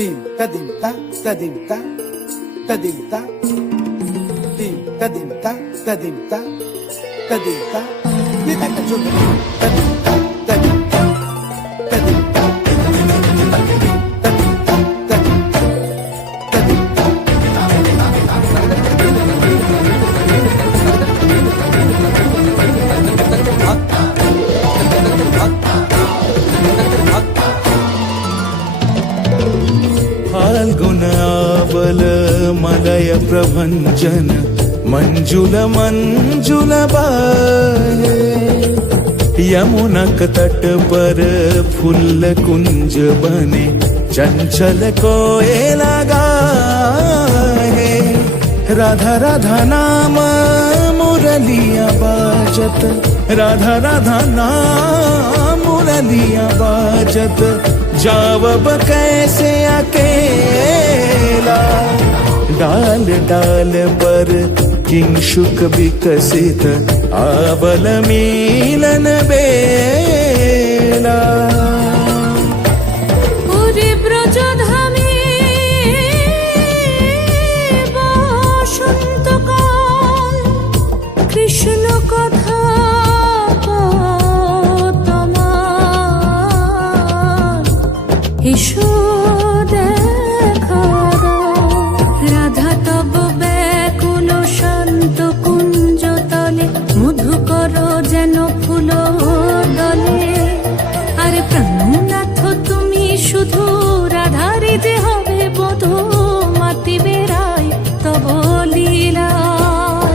Tim tadim ta tadim ta tadim ta tim tadim ta tadim ta tadim ta ni ta ka chun tadim ta tadim ta tadim ta tadim ta tadim ta tadim ta Phalgun आवल Malay प्रभंजन मंजुल मंजुल बाहे यमुनक तट पर फूल कुंज बने चंचल कोयला गाहे राधा राधा नाम मुरलिया बाजत राधा राधा नाम मुरलिया बाजत जावब कैसे अकेला डाल डाल पर किंशुक विकसित आवल मिलन बेला কৃষ্ণ কথা এসো দেখা রাধা তব ব্যাকুল শান্ত কুঞ্জ তলে মধুকর যেন ফুল দলে আরে প্রাণনাথ তুমি শুধু রাধারে যে হবে বধূ মাতি বেড়াই তব লীলা